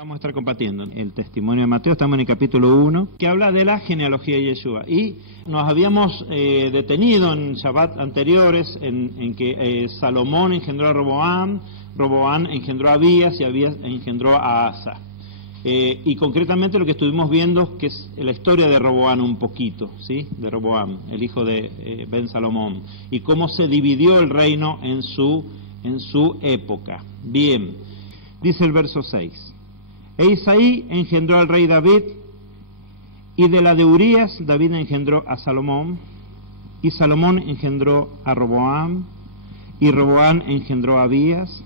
Vamos a estar compartiendo el testimonio de Mateo, estamos en el capítulo 1, que habla de la genealogía de Yeshua. Y nos habíamos detenido en Shabbat anteriores en que Salomón engendró a Roboam, Roboam engendró a Abías y Abías engendró a Asa. Y concretamente lo que estuvimos viendo que es la historia de Roboam un poquito, ¿sí? De Roboam, el hijo de Ben Salomón, y cómo se dividió el reino en su época. Bien, dice el verso 6. E Isaí engendró al rey David, y de la de Urías David engendró a Salomón, y Salomón engendró a Roboam, y Roboam engendró a Abías,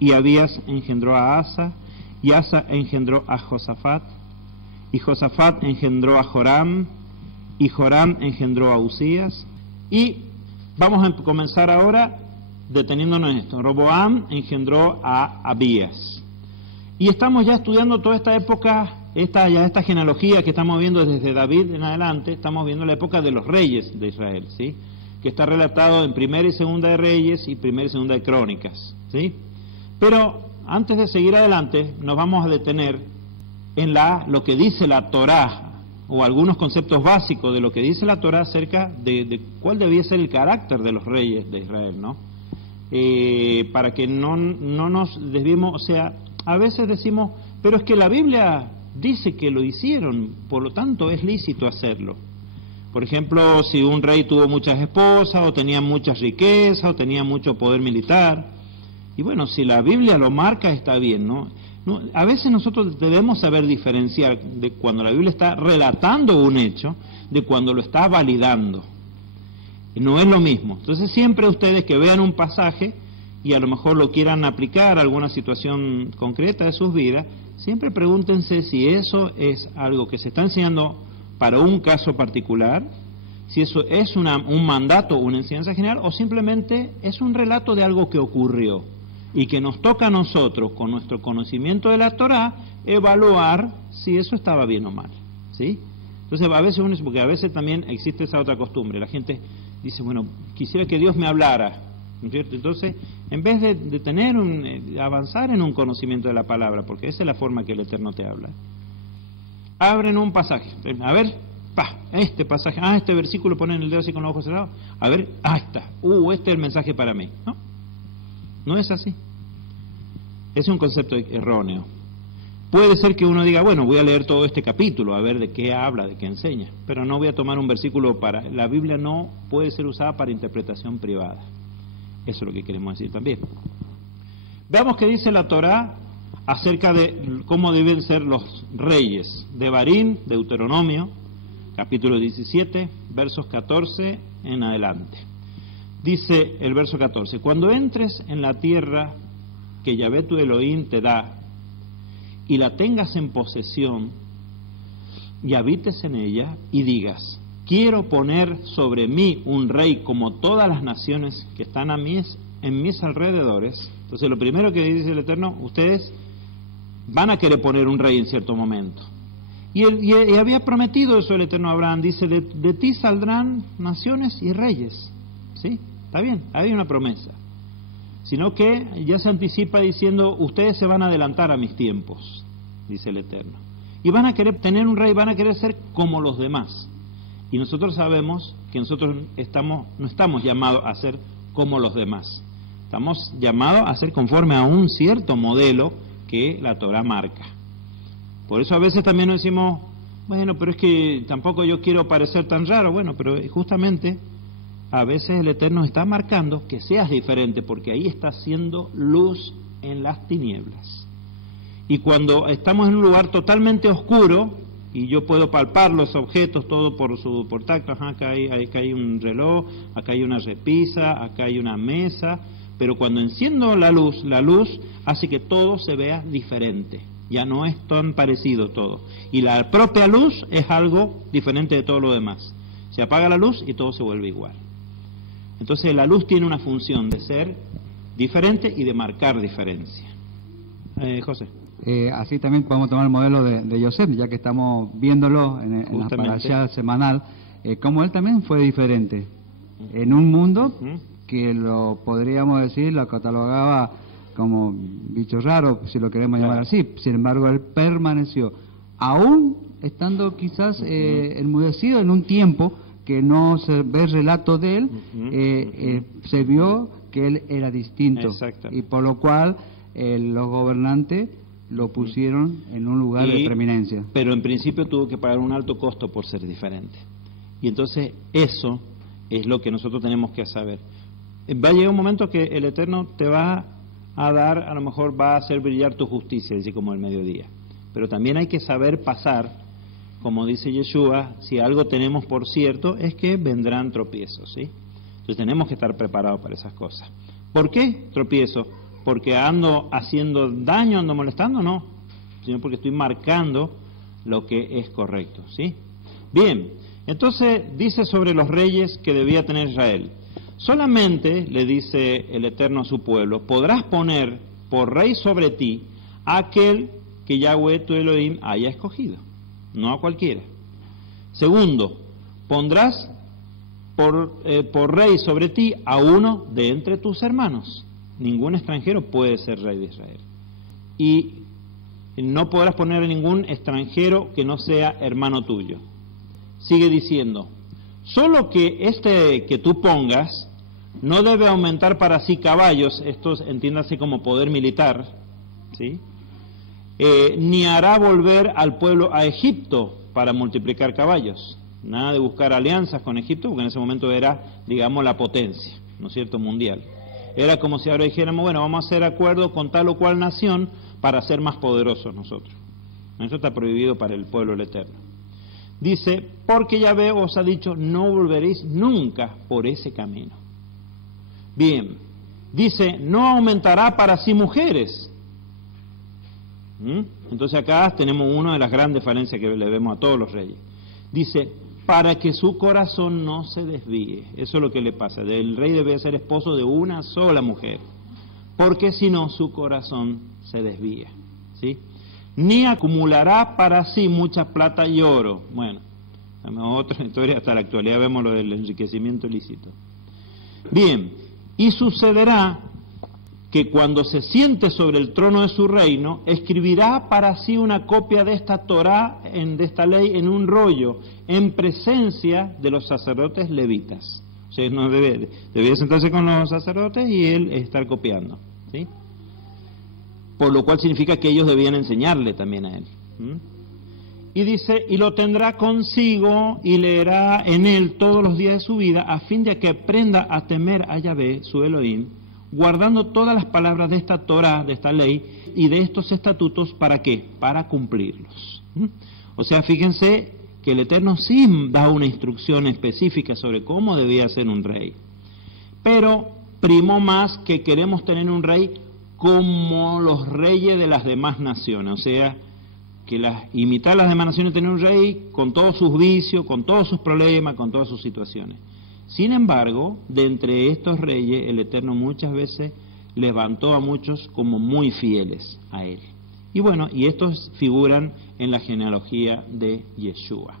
y Abías engendró a Asa, y Asa engendró a Josafat, y Josafat engendró a Joram, y Joram engendró a Usías. Y vamos a comenzar ahora deteniéndonos en esto. Roboam engendró a Abías. Y estamos ya estudiando toda esta época, esta genealogía que estamos viendo desde David en adelante. Estamos viendo la época de los reyes de Israel, ¿sí? Que está relatado en Primera y Segunda de Reyes y Primera y Segunda de Crónicas, ¿sí? Pero antes de seguir adelante, nos vamos a detener en lo que dice la Torá, o algunos conceptos básicos de lo que dice la Torá acerca de cuál debía ser el carácter de los reyes de Israel, ¿no? Para que no nos desviemos, o sea, a veces decimos, pero es que la Biblia dice que lo hicieron, por lo tanto es lícito hacerlo. Por ejemplo, si un rey tuvo muchas esposas, o tenía muchas riquezas, o tenía mucho poder militar. Y bueno, si la Biblia lo marca, está bien, ¿no? A veces nosotros debemos saber diferenciar de cuando la Biblia está relatando un hecho, de cuando lo está validando. No es lo mismo. Entonces siempre ustedes que vean un pasaje, y a lo mejor lo quieran aplicar a alguna situación concreta de sus vidas, siempre pregúntense si eso es algo que se está enseñando para un caso particular, si eso es un mandato, una enseñanza general, o simplemente es un relato de algo que ocurrió, y que nos toca a nosotros, con nuestro conocimiento de la Torá, evaluar si eso estaba bien o mal, ¿sí? Entonces a veces porque a veces también existe esa otra costumbre, la gente dice, bueno, quisiera que Dios me hablara, ¿no es cierto? Entonces, en vez de avanzar en un conocimiento de la palabra, porque esa es la forma que el Eterno te habla, abren un pasaje, a ver, este pasaje, este versículo, ponen el dedo así con los ojos cerrados, a ver, está, este es el mensaje para mí. No es así, es un concepto erróneo. Puede ser que uno diga, bueno, voy a leer todo este capítulo, a ver de qué habla, de qué enseña, pero no voy a tomar un versículo la Biblia no puede ser usada para interpretación privada. Eso es lo que queremos decir también. Veamos qué dice la Torá acerca de cómo deben ser los reyes. Devarim, Deuteronomio, capítulo 17, versos 14 en adelante. Dice el verso 14, cuando entres en la tierra que Yahvé tu Elohim te da, y la tengas en posesión, y habites en ella, y digas, quiero poner sobre mí un rey como todas las naciones que están en mis alrededores. Entonces lo primero que dice el Eterno, ustedes van a querer poner un rey en cierto momento. Y había prometido eso el Eterno a Abraham, dice, de ti saldrán naciones y reyes. ¿Sí? Está bien, había una promesa. Sino que ya se anticipa diciendo, ustedes se van a adelantar a mis tiempos, dice el Eterno. Y van a querer tener un rey, van a querer ser como los demás. Y nosotros sabemos que nosotros no estamos llamados a ser como los demás. Estamos llamados a ser conforme a un cierto modelo que la Torá marca. Por eso a veces también nos decimos, bueno, pero es que tampoco yo quiero parecer tan raro. Bueno, pero justamente a veces el Eterno está marcando que seas diferente, porque ahí está haciendo luz en las tinieblas. Y cuando estamos en un lugar totalmente oscuro, y yo puedo palpar los objetos todo por tacto, acá hay un reloj, acá hay una repisa, acá hay una mesa, pero cuando enciendo la luz hace que todo se vea diferente, ya no es tan parecido todo, y la propia luz es algo diferente de todo lo demás. Se apaga la luz y todo se vuelve igual. Entonces la luz tiene una función de ser diferente y de marcar diferencia. José. Así también podemos tomar el modelo de Yosef, ya que estamos viéndolo en la parashá semanal, como él también fue diferente en un mundo que lo podríamos decir, lo catalogaba como bicho raro, si lo queremos llamar así. Sin embargo, él permaneció, aún estando quizás enmudecido en un tiempo que no se ve relato de él, se vio que él era distinto, y por lo cual los gobernantes lo pusieron en un lugar de preeminencia. Pero en principio tuvo que pagar un alto costo por ser diferente. Y entonces eso es lo que nosotros tenemos que saber. Va a llegar un momento que el Eterno te va a dar, a lo mejor va a hacer brillar tu justicia, así como el mediodía. Pero también hay que saber pasar, como dice Yeshua, si algo tenemos por cierto, es que vendrán tropiezos, ¿sí? Entonces tenemos que estar preparados para esas cosas. ¿Por qué tropiezos? ¿Porque ando haciendo daño, ando molestando? No, sino porque estoy marcando lo que es correcto, ¿sí? Bien, entonces dice sobre los reyes que debía tener Israel. Solamente, le dice el Eterno a su pueblo, podrás poner por rey sobre ti a aquel que Yahweh tu Elohim haya escogido, no a cualquiera. Segundo, pondrás por rey sobre ti a uno de entre tus hermanos. Ningún extranjero puede ser rey de Israel. Y no podrás poner a ningún extranjero que no sea hermano tuyo. Sigue diciendo, solo que que tú pongas no debe aumentar para sí caballos, esto entiéndase como poder militar, ¿sí? Ni hará volver al pueblo a Egipto para multiplicar caballos. Nada de buscar alianzas con Egipto, porque en ese momento era, digamos, la potencia, ¿no es cierto?, mundial. Era como si ahora dijéramos, bueno, vamos a hacer acuerdo con tal o cual nación para ser más poderosos nosotros. Eso está prohibido para el pueblo del Eterno. Dice, porque Yahvé os ha dicho, no volveréis nunca por ese camino. Bien, dice, no aumentará para sí mujeres. Entonces acá tenemos una de las grandes falencias que le vemos a todos los reyes. Dice, para que su corazón no se desvíe. Eso es lo que le pasa. El rey debe ser esposo de una sola mujer, porque si no, su corazón se desvía, ¿sí? Ni acumulará para sí mucha plata y oro. Bueno, otra historia, hasta la actualidad vemos lo del enriquecimiento ilícito. Bien, y sucederá que cuando se siente sobre el trono de su reino, escribirá para sí una copia de esta Torá, de esta ley, en un rollo, en presencia de los sacerdotes levitas. O sea, no debía sentarse con los sacerdotes y él estar copiando, ¿sí? Por lo cual significa que ellos debían enseñarle también a él. Y dice, y lo tendrá consigo y leerá en él todos los días de su vida, a fin de que aprenda a temer a Yahvé, su Elohim, guardando todas las palabras de esta Torá, de esta ley, y de estos estatutos, ¿para qué? Para cumplirlos. O sea, fíjense que el Eterno sí da una instrucción específica sobre cómo debía ser un rey. Pero primó más que queremos tener un rey como los reyes de las demás naciones, o sea, que imitar las demás naciones, tener un rey con todos sus vicios, con todos sus problemas, con todas sus situaciones. Sin embargo, de entre estos reyes, el Eterno muchas veces levantó a muchos como muy fieles a él. Y bueno, y estos figuran en la genealogía de Yeshua.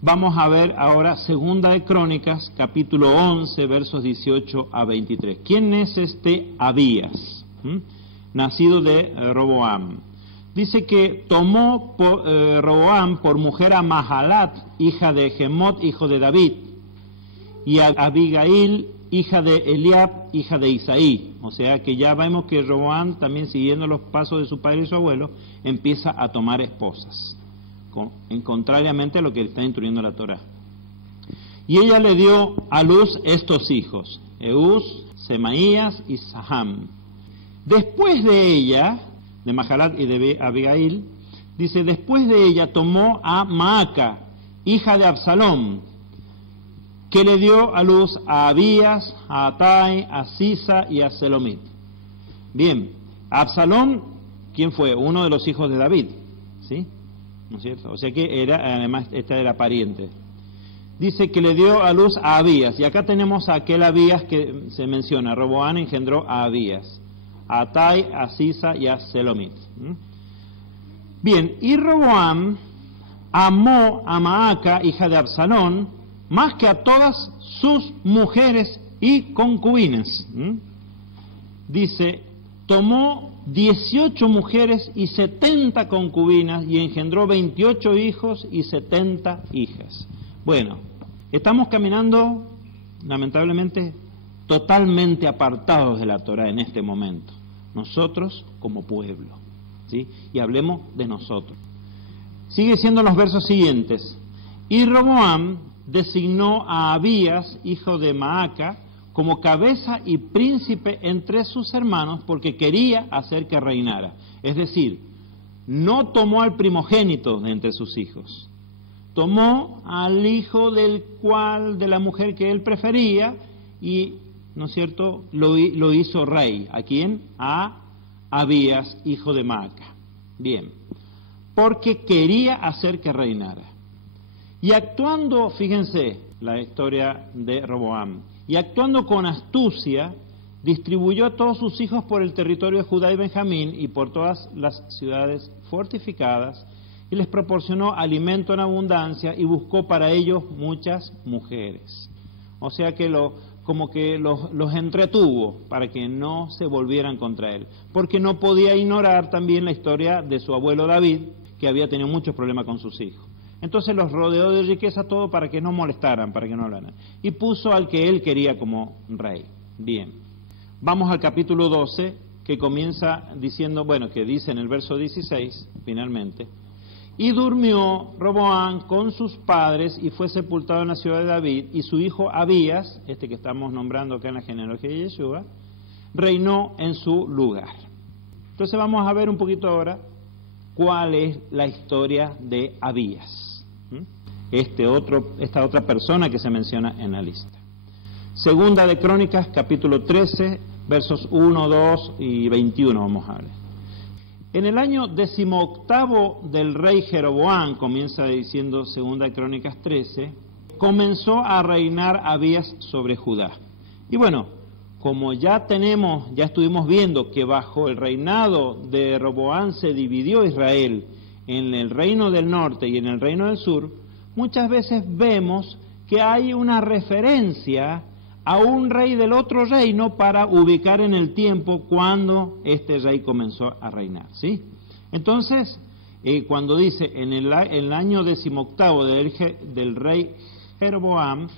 Vamos a ver ahora Segunda de Crónicas, capítulo 11, versos 18 a 23. ¿Quién es este Abías? Nacido de Roboam. Dice que tomó Roboam por mujer a Mahalat, hija de Gemot, hijo de David, y a Abigail, hija de Eliab, hija de Isaí. O sea que ya vemos que Roboam, también siguiendo los pasos de su padre y su abuelo, empieza a tomar esposas, contrariamente a lo que está instruyendo la Torá. Y ella le dio a luz estos hijos, Eús, Semaías y Saham. Después de ella, de Mahalat y de Abigail, dice, después de ella tomó a Maaca, hija de Absalom, que le dio a luz a Abías, a Atai, a Sisa y a Selomit. Bien, Absalom, ¿quién fue? Uno de los hijos de David, ¿sí? ¿No es cierto? O sea que además, esta era pariente. Dice que le dio a luz a Abías, y acá tenemos a aquel Abías que se menciona, Roboam engendró a Abías, a Atai, a Sisa y a Selomit. Bien, y Roboam amó a Maaca, hija de Absalón, más que a todas sus mujeres y concubinas. Dice, tomó 18 mujeres y 70 concubinas y engendró 28 hijos y 70 hijas. Bueno, estamos caminando, lamentablemente, totalmente apartados de la Torá en este momento, nosotros como pueblo, ¿sí? Y hablemos de nosotros. Sigue siendo los versos siguientes. Y Roboam designó a Abías, hijo de Maaca, como cabeza y príncipe entre sus hermanos, porque quería hacer que reinara. Es decir, no tomó al primogénito de entre sus hijos, tomó al hijo de la mujer que él prefería y, ¿no es cierto?, lo hizo rey. ¿A quién? A Abías, hijo de Maaca. Bien, porque quería hacer que reinara. Y actuando, fíjense la historia de Roboam, y actuando con astucia, distribuyó a todos sus hijos por el territorio de Judá y Benjamín y por todas las ciudades fortificadas, y les proporcionó alimento en abundancia y buscó para ellos muchas mujeres. O sea que como que los entretuvo para que no se volvieran contra él, porque no podía ignorar también la historia de su abuelo David, que había tenido muchos problemas con sus hijos. Entonces los rodeó de riqueza todo para que no molestaran, para que no hablaran. Y puso al que él quería como rey. Bien. Vamos al capítulo 12, que comienza diciendo, bueno, que dice en el verso 16, finalmente, y durmió Roboam con sus padres y fue sepultado en la ciudad de David, y su hijo Abías, este que estamos nombrando acá en la genealogía de Yeshua, reinó en su lugar. Entonces vamos a ver un poquito ahora cuál es la historia de Abías. Esta otra persona que se menciona en la lista. Segunda de Crónicas, capítulo 13, versos 1, 2 y 21 vamos a ver. En el año 18º del rey Jeroboam, comienza diciendo Segunda de Crónicas 13, comenzó a reinar Abías sobre Judá. Y bueno, como ya estuvimos viendo que bajo el reinado de Roboam se dividió Israel en el reino del norte y en el reino del sur, muchas veces vemos que hay una referencia a un rey del otro reino para ubicar en el tiempo cuando este rey comenzó a reinar, ¿sí? Entonces, cuando dice en el año 18º del rey Jeroboam,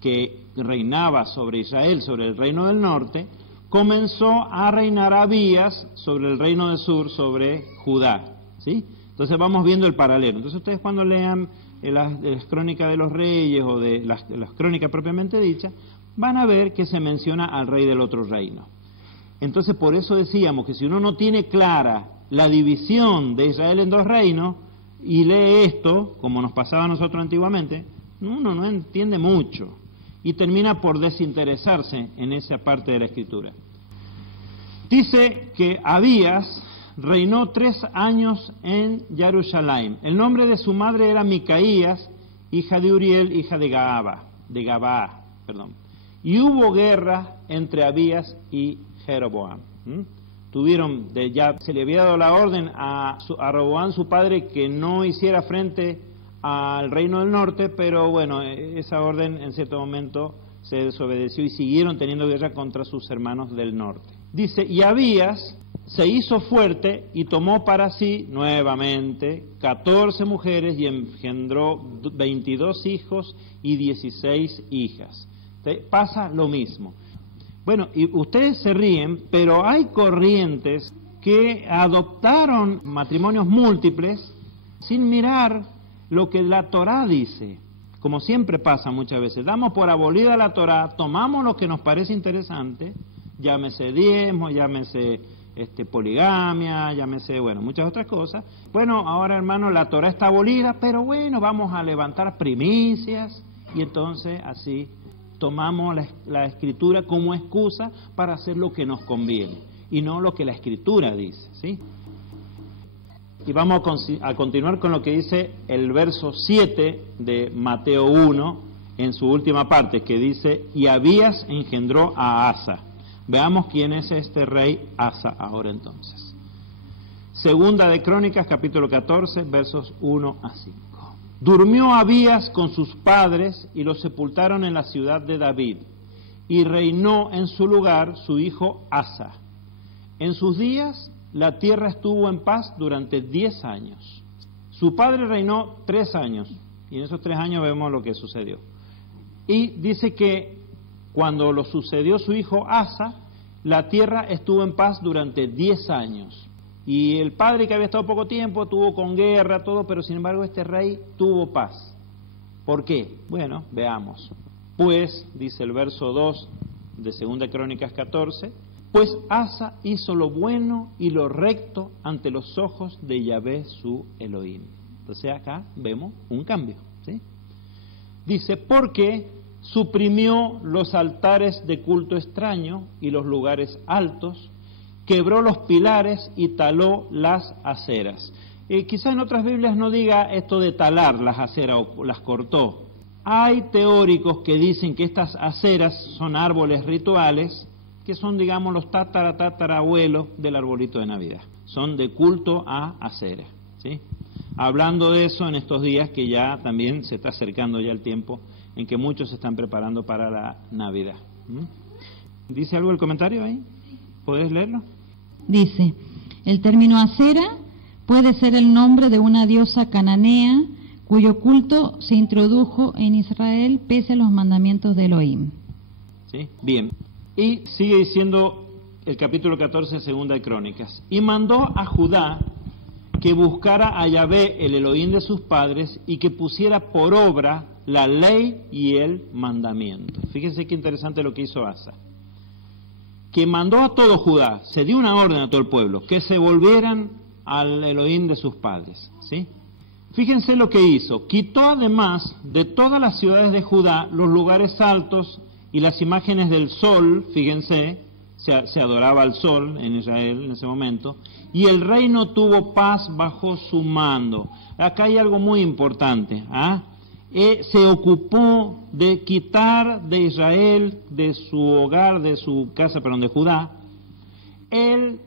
que reinaba sobre Israel, sobre el reino del norte, comenzó a reinar Abías sobre el reino del sur, sobre Judá, ¿sí? Entonces vamos viendo el paralelo. Entonces ustedes cuando lean las crónicas de los reyes o de las crónicas propiamente dichas, van a ver que se menciona al rey del otro reino. Entonces por eso decíamos que si uno no tiene clara la división de Israel en dos reinos y lee esto, como nos pasaba a nosotros antiguamente, uno no entiende mucho y termina por desinteresarse en esa parte de la escritura. Dice que Abías reinó 3 años en Jerusalén. El nombre de su madre era Micaías, hija de Uriel, hija de Gabaa. Y hubo guerra entre Abías y Jeroboam. Ya se le había dado la orden a Roboam, su padre, que no hiciera frente al reino del norte, pero bueno, esa orden en cierto momento se desobedeció y siguieron teniendo guerra contra sus hermanos del norte. Dice, y Abías se hizo fuerte y tomó para sí nuevamente 14 mujeres y engendró 22 hijos y 16 hijas. Pasa lo mismo. Bueno, y ustedes se ríen, pero hay corrientes que adoptaron matrimonios múltiples sin mirar lo que la Torá dice. Como siempre pasa muchas veces, damos por abolida la Torá, tomamos lo que nos parece interesante, llámese diezmo, llámese poligamia, llámese, bueno, muchas otras cosas. Bueno, ahora hermano, la Torá está abolida, pero bueno, vamos a levantar primicias, y entonces así tomamos la Escritura como excusa para hacer lo que nos conviene, y no lo que la Escritura dice, ¿sí? Y vamos a continuar con lo que dice el verso 7 de Mateo 1, en su última parte, que dice, y Abías engendró a Asa. Veamos quién es este rey Asa ahora entonces. Segunda de Crónicas, capítulo 14, versos 1 a 5. Durmió Abías con sus padres y los sepultaron en la ciudad de David, y reinó en su lugar su hijo Asa. En sus días la tierra estuvo en paz durante 10 años. Su padre reinó 3 años, y en esos 3 años vemos lo que sucedió. Y dice que cuando lo sucedió su hijo Asa, la tierra estuvo en paz durante 10 años. Y el padre, que había estado poco tiempo, tuvo con guerra, todo, pero sin embargo este rey tuvo paz. ¿Por qué? Bueno, veamos. Pues, dice el verso 2 de 2 Crónicas 14, pues Asa hizo lo bueno y lo recto ante los ojos de Yahvé su Elohim. Entonces acá vemos un cambio, ¿sí? Dice, porque suprimió los altares de culto extraño y los lugares altos, quebró los pilares y taló las aceras. Quizá en otras Biblias no diga esto de talar las aceras o las cortó. Hay teóricos que dicen que estas aceras son árboles rituales, que son, digamos, los tatarabuelos del arbolito de Navidad. Son de culto a acera, ¿sí? Hablando de eso en estos días que ya también se está acercando ya el tiempo en que muchos se están preparando para la Navidad. ¿Dice algo el comentario ahí? ¿Podés leerlo? Dice, el término acera puede ser el nombre de una diosa cananea cuyo culto se introdujo en Israel pese a los mandamientos de Elohim. ¿Sí? Bien. Y sigue diciendo el capítulo 14 de 2 Crónicas. Y mandó a Judá que buscara a Yahvé, el Elohim de sus padres, y que pusiera por obra la ley y el mandamiento. Fíjense qué interesante lo que hizo Asa. Que mandó a todo Judá, se dio una orden a todo el pueblo, que se volvieran al Elohim de sus padres, ¿sí? Fíjense lo que hizo. Quitó además de todas las ciudades de Judá los lugares altos y las imágenes del sol. Fíjense, se adoraba al sol en Israel en ese momento, y el reino tuvo paz bajo su mando. Acá hay algo muy importante, se ocupó de quitar de Israel, de su hogar, de su casa, de Judá, el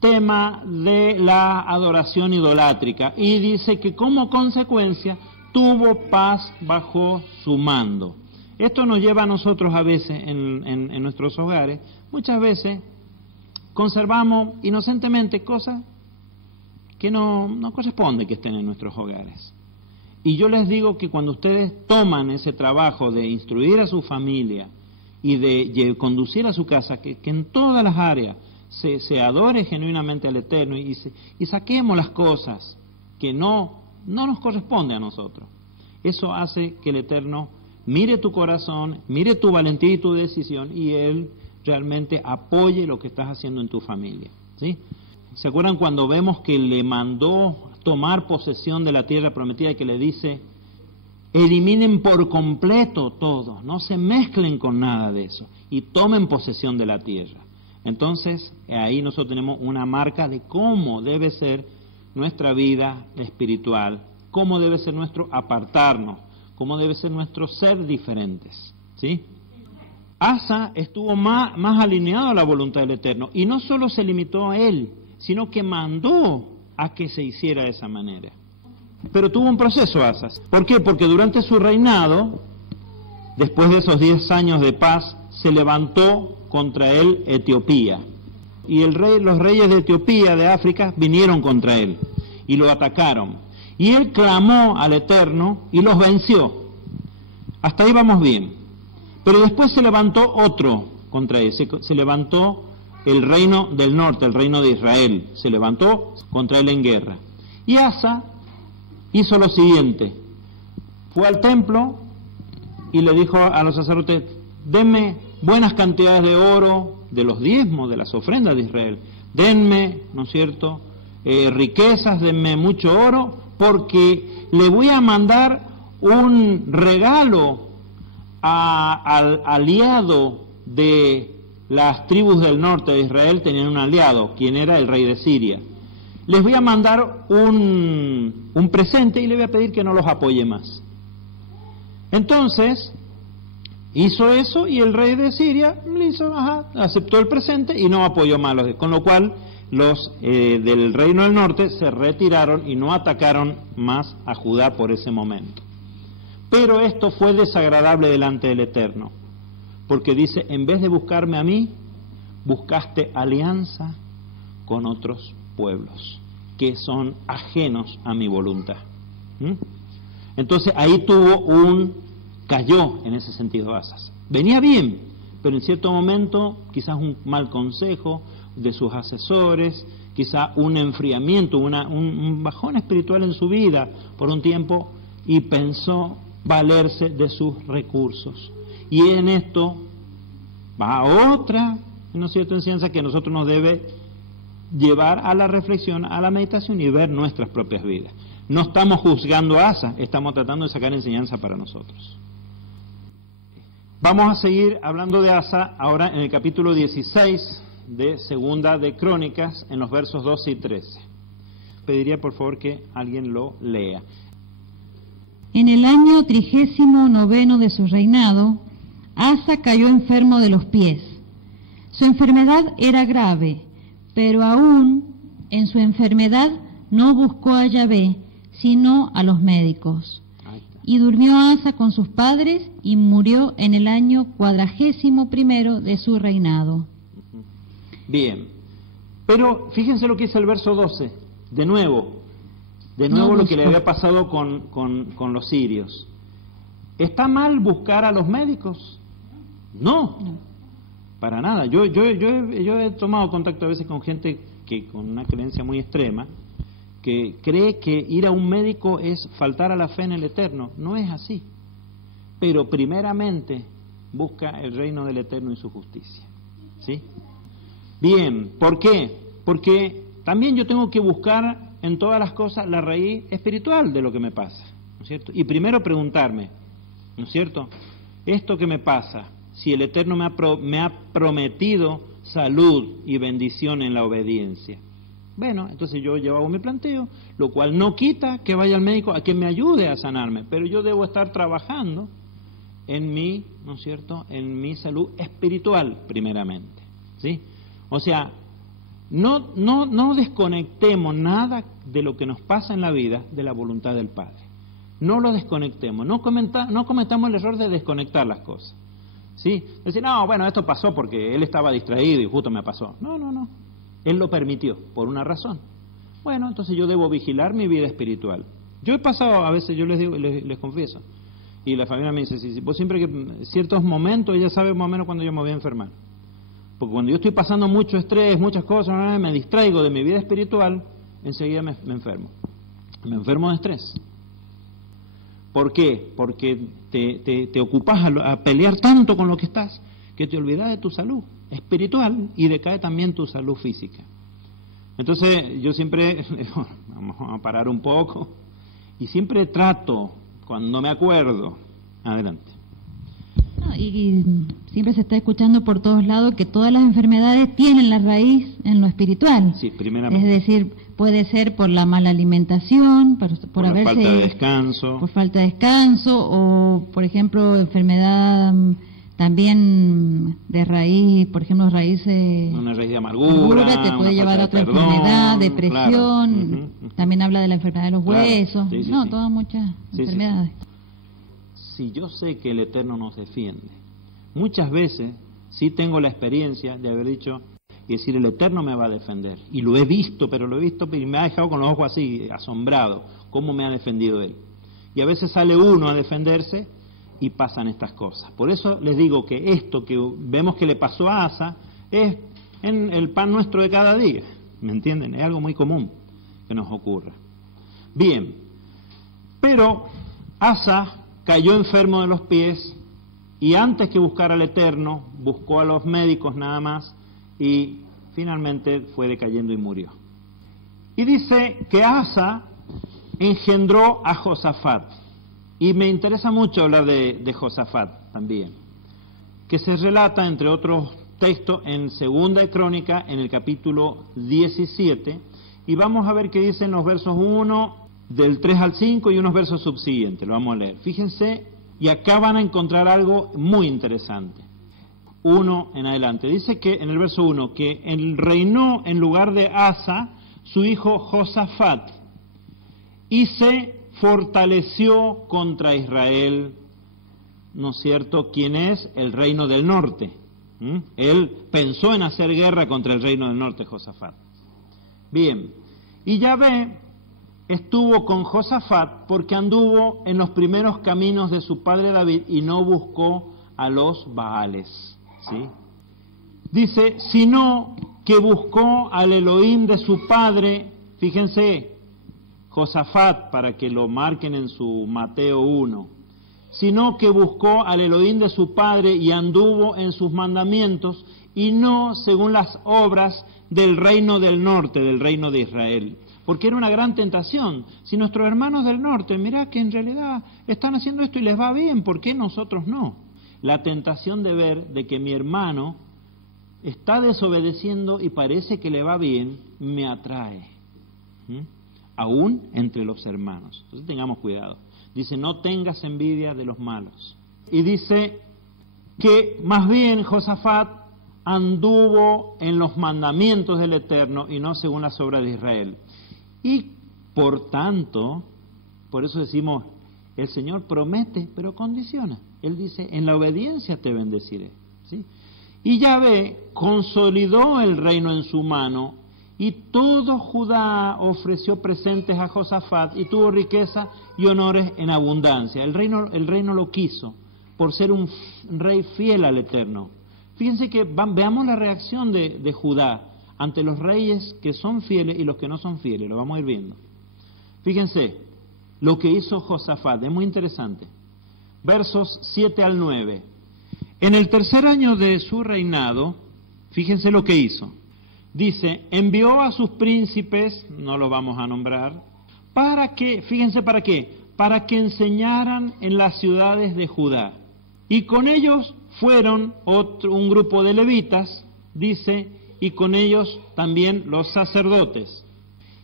tema de la adoración idolátrica, y dice que como consecuencia tuvo paz bajo su mando. Esto nos lleva a nosotros a veces en nuestros hogares, muchas veces conservamos inocentemente cosas que no corresponde que estén en nuestros hogares. Y yo les digo que cuando ustedes toman ese trabajo de instruir a su familia y de conducir a su casa, que en todas las áreas se adore genuinamente al Eterno y saquemos las cosas que no nos corresponden a nosotros. Eso hace que el Eterno mire tu corazón, mire tu valentía y tu decisión, y Él realmente apoye lo que estás haciendo en tu familia, ¿sí? ¿Se acuerdan cuando vemos que le mandó tomar posesión de la tierra prometida y que le dice, eliminen por completo todo, no se mezclen con nada de eso y tomen posesión de la tierra? Entonces, ahí nosotros tenemos una marca de cómo debe ser nuestra vida espiritual, cómo debe ser nuestro apartarnos, cómo debe ser nuestro ser diferentes, ¿sí? Asa estuvo más alineado a la voluntad del Eterno, y no solo se limitó a él, sino que mandó a que se hiciera de esa manera. Pero tuvo un proceso Asa. ¿Por qué? Porque durante su reinado, después de esos 10 años de paz, se levantó contra él Etiopía. Y los reyes de Etiopía, de África, vinieron contra él y lo atacaron. Y él clamó al Eterno y los venció. Hasta ahí vamos bien. Pero después se levantó otro contra él. Se levantó el reino del norte, el reino de Israel. Se levantó contra él en guerra. Y Asa hizo lo siguiente. Fue al templo y le dijo a los sacerdotes, denme buenas cantidades de oro, de los diezmos, de las ofrendas de Israel. Denme, ¿no es cierto?, riquezas, denme mucho oro, porque le voy a mandar un regalo al aliado de las tribus del norte de Israel. Tenían un aliado, quien era el rey de Siria. Les voy a mandar un presente y le voy a pedir que no los apoye más. Entonces hizo eso, y el rey de Siria aceptó el presente y no apoyó más, con lo cual los del reino del norte se retiraron y no atacaron más a Judá por ese momento. Pero esto fue desagradable delante del Eterno, porque dice, en vez de buscarme a mí, buscaste alianza con otros pueblos que son ajenos a mi voluntad. Entonces ahí cayó en ese sentido Asa. Venía bien, pero en cierto momento quizás un mal consejo de sus asesores, quizás un enfriamiento, un bajón espiritual en su vida por un tiempo, y pensó valerse de sus recursos. Y en esto va otra, ¿no es cierto?, enseñanza que a nosotros nos debe llevar a la reflexión, a la meditación y ver nuestras propias vidas. No estamos juzgando a Asa, estamos tratando de sacar enseñanza para nosotros. Vamos a seguir hablando de Asa ahora en el capítulo 16 de Segunda de Crónicas, en los versos 12 y 13. Pediría por favor que alguien lo lea. En el año 39 de su reinado, Asa cayó enfermo de los pies. Su enfermedad era grave, pero aún en su enfermedad no buscó a Yahvé, sino a los médicos. Y durmió Asa con sus padres y murió en el año 41 de su reinado. Bien, pero fíjense lo que dice el verso 12, de nuevo lo que le había pasado con los sirios. ¿Está mal buscar a los médicos? No, para nada. Yo he tomado contacto a veces con gente que con una creencia muy extrema, que cree que ir a un médico es faltar a la fe en el Eterno. No es así. Pero primeramente busca el reino del Eterno y su justicia. ¿Sí? Bien, ¿por qué? Porque también yo tengo que buscar en todas las cosas la raíz espiritual de lo que me pasa, ¿no es cierto? Y primero preguntarme, ¿no es cierto? Esto que me pasa, si el Eterno me ha prometido salud y bendición en la obediencia. Bueno, entonces yo llevo mi planteo, lo cual no quita que vaya al médico a que me ayude a sanarme, pero yo debo estar trabajando en mi, ¿no es cierto?, en mi salud espiritual primeramente, ¿sí? O sea, no desconectemos nada de lo que nos pasa en la vida de la voluntad del Padre. No lo desconectemos, no cometamos el error de desconectar las cosas, ¿sí? Decir, no, bueno, esto pasó porque él estaba distraído y justo me pasó. No. Él lo permitió, por una razón. Bueno, entonces yo debo vigilar mi vida espiritual. Yo he pasado, a veces yo les digo, les confieso, y la familia me dice, sí, vos siempre que ciertos momentos, ella sabe más o menos cuando yo me voy a enfermar. Porque cuando yo estoy pasando mucho estrés, muchas cosas, me distraigo de mi vida espiritual, enseguida me enfermo. Me enfermo de estrés. ¿Por qué? Porque te ocupas a pelear tanto con lo que estás, que te olvidas de tu salud espiritual y decae también tu salud física. Entonces yo siempre, vamos a parar un poco, y siempre trato, cuando me acuerdo, adelante. Y siempre se está escuchando por todos lados que todas las enfermedades tienen la raíz en lo espiritual. Sí, primeramente. Es decir, puede ser por la mala alimentación, por la falta de descanso. Por falta de descanso, o por ejemplo, enfermedad también de raíz, por ejemplo, raíces... Una raíz de amargura te puede llevar a otra enfermedad, depresión, claro. También habla de la enfermedad de los huesos, sí, todas muchas enfermedades. Si yo sé que el Eterno nos defiende, muchas veces sí tengo la experiencia de haber dicho y decir, el Eterno me va a defender. Y lo he visto, y me ha dejado con los ojos así, asombrado, cómo me ha defendido Él. Y a veces sale uno a defenderse y pasan estas cosas. Por eso les digo que esto que vemos que le pasó a Asa es en el pan nuestro de cada día. ¿Me entienden? Es algo muy común que nos ocurra. Bien, pero Asa cayó enfermo de los pies y antes que buscar al Eterno, buscó a los médicos nada más y finalmente fue decayendo y murió. Y dice que Asa engendró a Josafat. Y me interesa mucho hablar de Josafat también, que se relata, entre otros textos, en Segunda de Crónica, en el capítulo 17, y vamos a ver qué dicen los versos 1, del 3 al 5 y unos versos subsiguientes, lo vamos a leer. Fíjense, y acá van a encontrar algo muy interesante. 1 en adelante. Dice que en el verso 1, que él reinó en lugar de Asa, su hijo Josafat, y se fortaleció contra Israel, ¿no es cierto?, ¿quién es? El reino del norte. Él pensó en hacer guerra contra el reino del norte, Josafat. Bien, y Yahvé estuvo con Josafat porque anduvo en los primeros caminos de su padre David y no buscó a los Baales, ¿sí? Dice, sino que buscó al Elohim de su padre, fíjense, Josafat, para que lo marquen en su Mateo 1, sino que buscó al Elohim de su padre y anduvo en sus mandamientos y no según las obras del reino del norte, del reino de Israel. Porque era una gran tentación. Si nuestros hermanos del norte, mirá que en realidad están haciendo esto y les va bien, ¿por qué nosotros no? La tentación de ver de que mi hermano está desobedeciendo y parece que le va bien, me atrae. Aún entre los hermanos. Entonces tengamos cuidado. Dice, no tengas envidia de los malos. Y dice que más bien Josafat anduvo en los mandamientos del Eterno y no según las obras de Israel. Y por tanto, por eso decimos, el Señor promete, pero condiciona. Él dice, en la obediencia te bendeciré, ¿sí? Y Yahvé consolidó el reino en su mano, y todo Judá ofreció presentes a Josafat, y tuvo riqueza y honores en abundancia. El reino lo quiso, por ser un rey fiel al Eterno. Fíjense que veamos la reacción de Judá ante los reyes que son fieles y los que no son fieles, lo vamos a ir viendo. Fíjense lo que hizo Josafat, es muy interesante. Versos 7 al 9. En el tercer año de su reinado, fíjense lo que hizo. Dice, envió a sus príncipes, no los vamos a nombrar, para que, fíjense para qué, para que enseñaran en las ciudades de Judá. Y con ellos fueron un grupo de levitas, dice, y con ellos también los sacerdotes.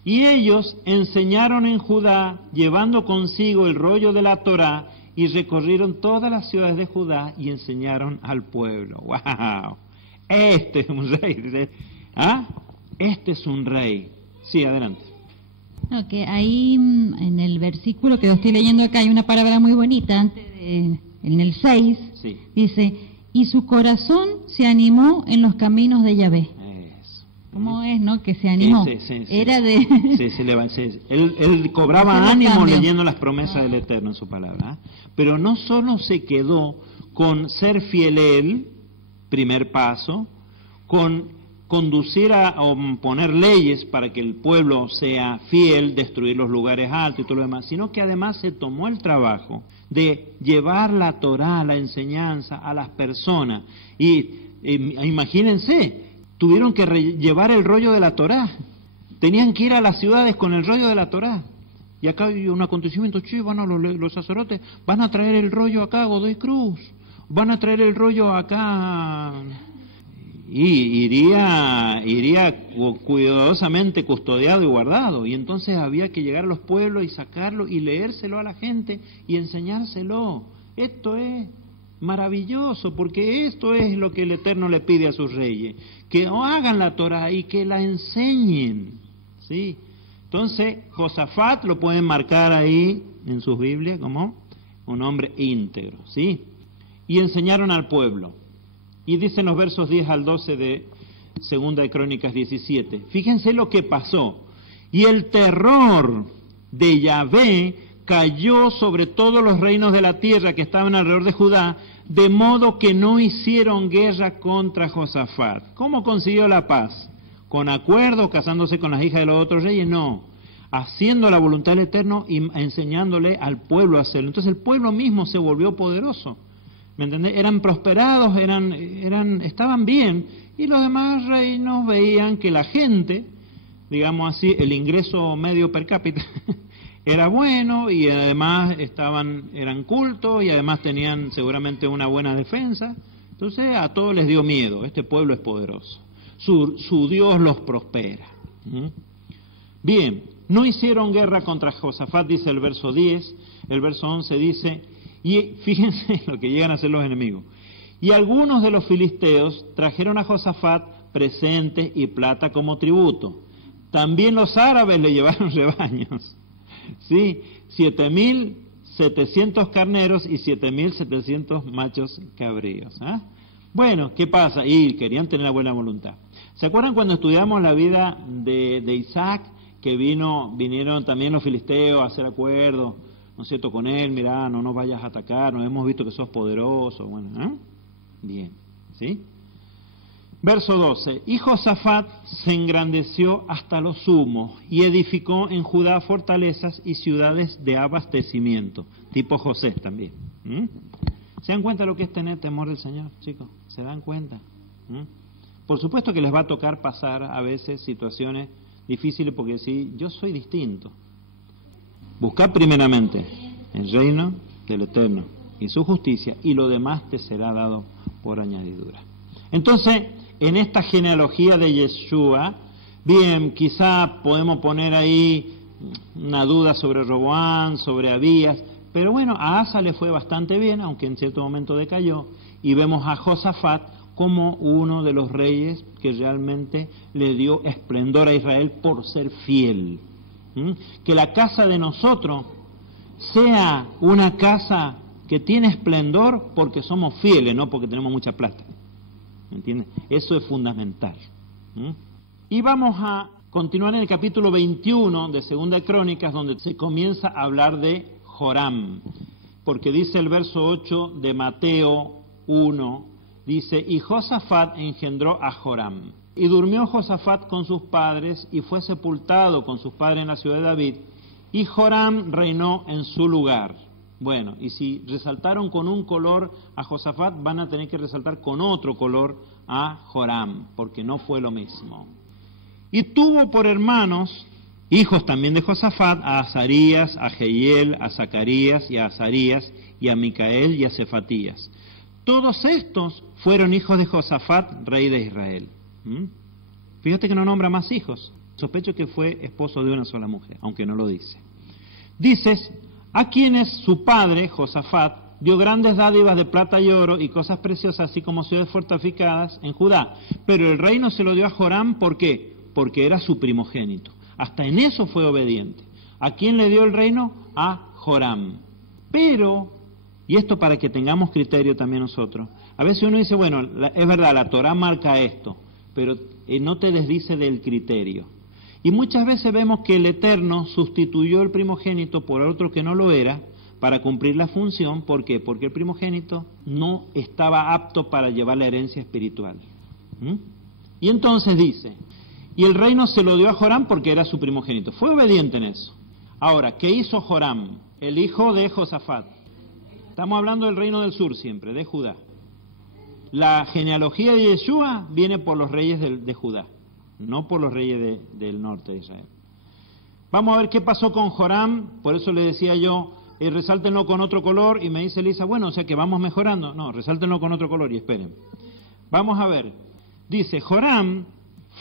Y ellos enseñaron en Judá, llevando consigo el rollo de la Torá, y recorrieron todas las ciudades de Judá y enseñaron al pueblo. ¡Wow! Este es un rey. ¿Ah? Este es un rey. Sí, adelante. Ok, ahí en el versículo que yo estoy leyendo acá hay una palabra muy bonita, en el 6, sí. Dice, y su corazón se animó en los caminos de Yahvé. ¿Cómo es, no? Que se animó. Sí. Era de... Sí. Él cobraba ánimo leyendo las promesas del Eterno en su palabra. Pero no solo se quedó con ser fiel él, primer paso, con conducir o poner leyes para que el pueblo sea fiel, destruir los lugares altos y todo lo demás, sino que además se tomó el trabajo de llevar la Torá, la enseñanza a las personas. Y imagínense, tuvieron que llevar el rollo de la Torá. Tenían que ir a las ciudades con el rollo de la Torá. Y acá hay un acontecimiento, los sacerdotes van a traer el rollo acá a Godoy Cruz, van a traer el rollo acá, y iría cuidadosamente custodiado y guardado. Y entonces había que llegar a los pueblos y sacarlo y leérselo a la gente y enseñárselo. Esto es maravilloso, porque esto es lo que el Eterno le pide a sus reyes, que hagan la Torah y que la enseñen, ¿sí? Entonces, Josafat lo pueden marcar ahí en sus Biblias como un hombre íntegro, ¿sí? Y enseñaron al pueblo. Y dicen los versos 10 al 12 de Segunda de Crónicas 17. Fíjense lo que pasó. Y el terror de Yahvé cayó sobre todos los reinos de la tierra que estaban alrededor de Judá, de modo que no hicieron guerra contra Josafat. ¿Cómo consiguió la paz? ¿Con acuerdo, casándose con las hijas de los otros reyes? No, haciendo la voluntad del Eterno y enseñándole al pueblo a hacerlo. Entonces el pueblo mismo se volvió poderoso, ¿me entendés? Eran prosperados, estaban bien, y los demás reinos veían que la gente, digamos así, el ingreso medio per cápita era bueno, y además eran cultos, y además tenían seguramente una buena defensa. Entonces a todos les dio miedo, este pueblo es poderoso, su Dios los prospera. Bien, no hicieron guerra contra Josafat, dice el verso 10, el verso 11 dice, y fíjense lo que llegan a hacer los enemigos. Y algunos de los filisteos trajeron a Josafat presentes y plata como tributo. También los árabes le llevaron rebaños, ¿sí? 7.700 carneros y 7.700 machos cabríos. Bueno, ¿qué pasa? Y querían tener la buena voluntad. ¿Se acuerdan cuando estudiamos la vida de Isaac, que vinieron también los filisteos a hacer acuerdo, ¿no es cierto?, con él? Mirá, no nos vayas a atacar, nos hemos visto que sos poderoso. Bueno, bien, ¿sí? Verso 12. Y Josafat se engrandeció hasta lo sumo y edificó en Judá fortalezas y ciudades de abastecimiento, tipo José también. ¿Se dan cuenta lo que es tener temor del Señor, chicos? ¿Se dan cuenta? Por supuesto que les va a tocar pasar a veces situaciones difíciles, porque si yo soy distinto. Buscad primeramente el reino del Eterno y su justicia, y lo demás te será dado por añadidura. Entonces, en esta genealogía de Yeshua, bien, quizá podemos poner ahí una duda sobre Roboán, sobre Abías, pero bueno, a Asa le fue bastante bien, aunque en cierto momento decayó, y vemos a Josafat como uno de los reyes que realmente le dio esplendor a Israel por ser fiel. Que la casa de nosotros sea una casa que tiene esplendor porque somos fieles, no porque tenemos mucha plata. ¿Me entiendes? Eso es fundamental. Y vamos a continuar en el capítulo 21 de Segunda de Crónicas, donde se comienza a hablar de Joram, porque dice el verso 8 de Mateo 1, dice: y Josafat engendró a Joram. Y durmió Josafat con sus padres y fue sepultado con sus padres en la ciudad de David, y Joram reinó en su lugar. Bueno, y si resaltaron con un color a Josafat, van a tener que resaltar con otro color a Joram, porque no fue lo mismo. Y tuvo por hermanos, hijos también de Josafat, a Azarías, a Jehiel, a Zacarías y a Azarías, y a Micael y a Cefatías. Todos estos fueron hijos de Josafat, rey de Israel. Fíjate que no nombra más hijos. Sospecho que fue esposo de una sola mujer, aunque no lo dice. Dices, a quienes su padre, Josafat, dio grandes dádivas de plata y oro y cosas preciosas, así como ciudades fortificadas en Judá. Pero el reino se lo dio a Joram, ¿por qué? Porque era su primogénito. Hasta en eso fue obediente. ¿A quién le dio el reino? A Joram. Pero, y esto para que tengamos criterio también nosotros, a veces uno dice, bueno, es verdad, la Torá marca esto, pero no te desdice del criterio. Y muchas veces vemos que el Eterno sustituyó el primogénito por otro que no lo era para cumplir la función. ¿Por qué? Porque el primogénito no estaba apto para llevar la herencia espiritual. Y entonces dice, y el reino se lo dio a Joram porque era su primogénito. Fue obediente en eso. Ahora, ¿qué hizo Joram? El hijo de Josafat. Estamos hablando del reino del sur siempre, de Judá. La genealogía de Yeshua viene por los reyes de Judá, no por los reyes del norte de Israel. Vamos a ver qué pasó con Joram. Por eso le decía yo, resáltenlo con otro color, y me dice Elisa, bueno, o sea que vamos mejorando. No, resáltenlo con otro color y esperen. Vamos a ver. Dice, Joram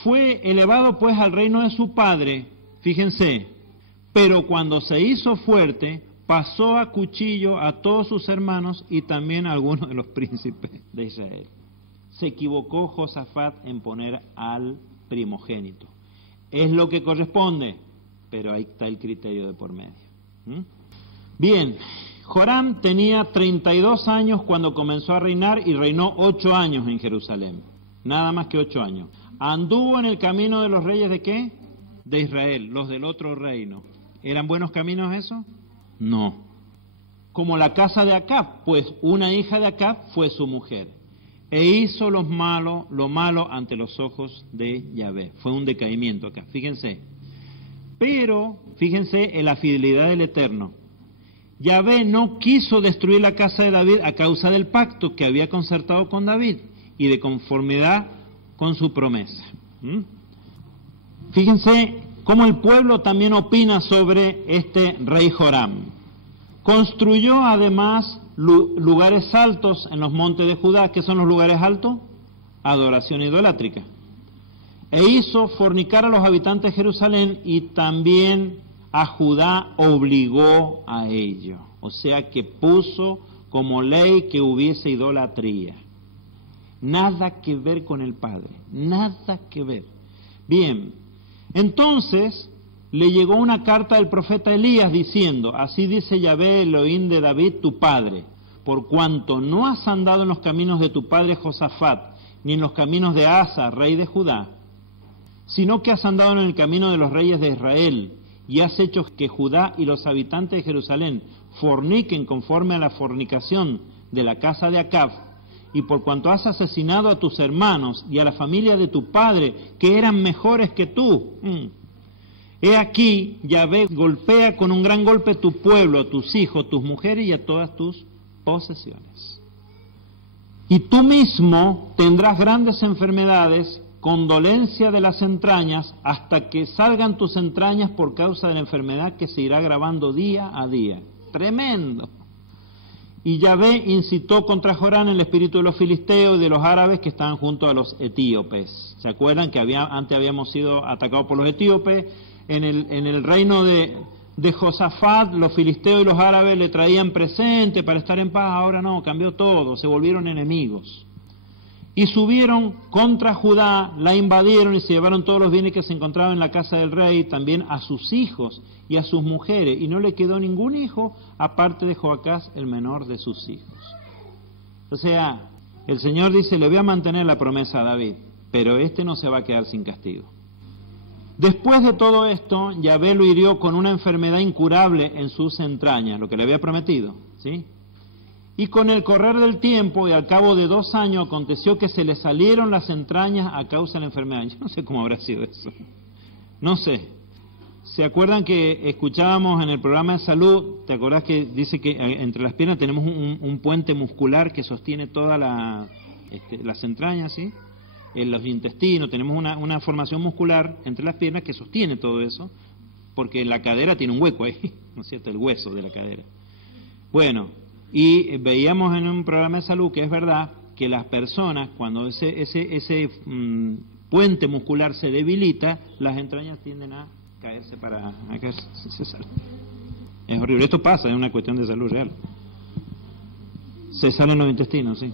fue elevado pues al reino de su padre, fíjense, pero cuando se hizo fuerte, pasó a cuchillo a todos sus hermanos y también a algunos de los príncipes de Israel. Se equivocó Josafat en poner al primogénito. Es lo que corresponde, pero ahí está el criterio de por medio. Bien, Joram tenía 32 años cuando comenzó a reinar y reinó 8 años en Jerusalén. Nada más que 8 años. Anduvo en el camino de los reyes ¿de qué? De Israel, los del otro reino. ¿Eran buenos caminos eso? No. Como la casa de Acab, pues una hija de Acab fue su mujer. E hizo lo malo ante los ojos de Yahvé. Fue un decaimiento acá, fíjense. Pero, fíjense en la fidelidad del Eterno. Yahvé no quiso destruir la casa de David a causa del pacto que había concertado con David y de conformidad con su promesa. Fíjense cómo el pueblo también opina sobre este rey Joram. Construyó además lugares altos en los montes de Judá. ¿Qué son los lugares altos? Adoración idolátrica. E hizo fornicar a los habitantes de Jerusalén y también a Judá obligó a ello. O sea que puso como ley que hubiese idolatría. Nada que ver con el Padre, nada que ver. Bien, entonces le llegó una carta del profeta Elías diciendo, así dice Yahvé Elohim de David tu padre, por cuanto no has andado en los caminos de tu padre Josafat, ni en los caminos de Asa, rey de Judá, sino que has andado en el camino de los reyes de Israel, y has hecho que Judá y los habitantes de Jerusalén forniquen conforme a la fornicación de la casa de Acab, y por cuanto has asesinado a tus hermanos y a la familia de tu padre, que eran mejores que tú. He aquí, Yahvé golpea con un gran golpe tu pueblo, a tus hijos, tus mujeres y a todas tus posesiones. Y tú mismo tendrás grandes enfermedades, con dolencia de las entrañas, hasta que salgan tus entrañas por causa de la enfermedad que se irá agravando día a día. Tremendo. Y Yahvé incitó contra Jorán el espíritu de los filisteos y de los árabes que estaban junto a los etíopes. ¿Se acuerdan que antes habíamos sido atacados por los etíopes? En el reino de Josafat, los filisteos y los árabes le traían presente para estar en paz. Ahora no, cambió todo, se volvieron enemigos. Y subieron contra Judá, la invadieron y se llevaron todos los bienes que se encontraban en la casa del rey, también a sus hijos y a sus mujeres, y no le quedó ningún hijo aparte de Joacás, el menor de sus hijos. O sea, el Señor dice, le voy a mantener la promesa a David, pero este no se va a quedar sin castigo. Después de todo esto, Yahvé lo hirió con una enfermedad incurable en sus entrañas, lo que le había prometido, ¿sí? Y con el correr del tiempo y al cabo de 2 años aconteció que se le salieron las entrañas a causa de la enfermedad. Yo no sé cómo habrá sido eso. No sé. ¿Se acuerdan que escuchábamos en el programa de salud? ¿Te acordás que dice que entre las piernas tenemos un puente muscular que sostiene todas las entrañas, ¿sí? En los intestinos tenemos una formación muscular entre las piernas que sostiene todo eso, porque la cadera tiene un hueco ahí, ¿no es cierto? El hueso de la cadera. Bueno, y veíamos en un programa de salud que es verdad que las personas, cuando ese puente muscular se debilita, las entrañas tienden a caerse se sale. Es horrible, esto pasa, es una cuestión de salud real. Se salen los intestinos, sí.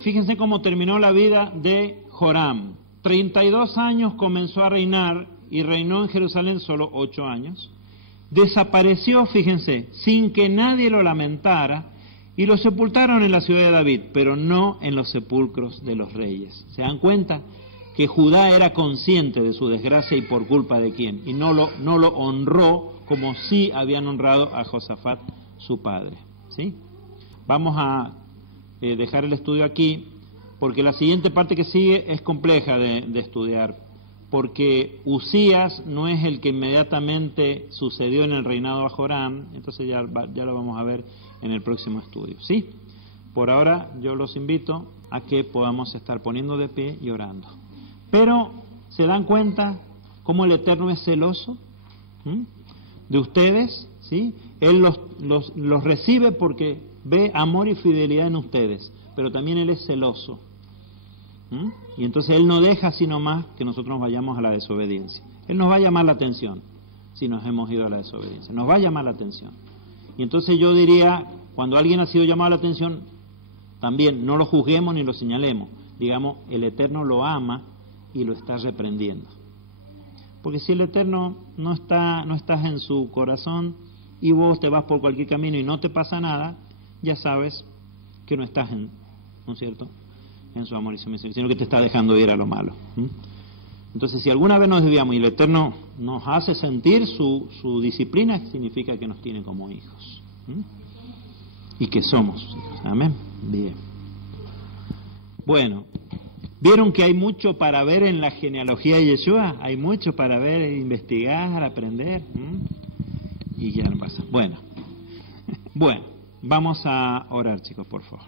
Fíjense cómo terminó la vida de Joram. 32 años comenzó a reinar y reinó en Jerusalén solo 8 años. Desapareció, fíjense, sin que nadie lo lamentara, y lo sepultaron en la ciudad de David, pero no en los sepulcros de los reyes. ¿Se dan cuenta? Que Judá era consciente de su desgracia y por culpa de quién, y no lo honró como sí habían honrado a Josafat, su padre. ¿Sí? Vamos a dejar el estudio aquí, porque la siguiente parte que sigue es compleja de estudiar, porque Usías no es el que inmediatamente sucedió en el reinado de Joram, entonces ya lo vamos a ver en el próximo estudio, ¿sí? Por ahora yo los invito a que podamos estar poniendo de pie y orando. Pero, ¿se dan cuenta cómo el Eterno es celoso de ustedes? ¿Sí? Él los recibe porque ve amor y fidelidad en ustedes, pero también Él es celoso. Y entonces Él no deja sino más que nosotros nos vayamos a la desobediencia. Él nos va a llamar la atención si nos hemos ido a la desobediencia. Nos va a llamar la atención. Y entonces yo diría, cuando alguien ha sido llamado a la atención, también no lo juzguemos ni lo señalemos. Digamos, el Eterno lo ama y lo está reprendiendo. Porque si el Eterno no estás en su corazón y vos te vas por cualquier camino y no te pasa nada, ya sabes que no estás ¿no es cierto?, en su amor y su misericordia, sino que te está dejando ir a lo malo. Entonces, si alguna vez nos desviamos y el Eterno nos hace sentir su disciplina, significa que nos tiene como hijos. Y que somos hijos. Amén. Bien. Bueno, ¿vieron que hay mucho para ver en la genealogía de Yeshua? Hay mucho para ver, investigar, aprender. Y ya no pasa. Bueno, vamos a orar, chicos, por favor.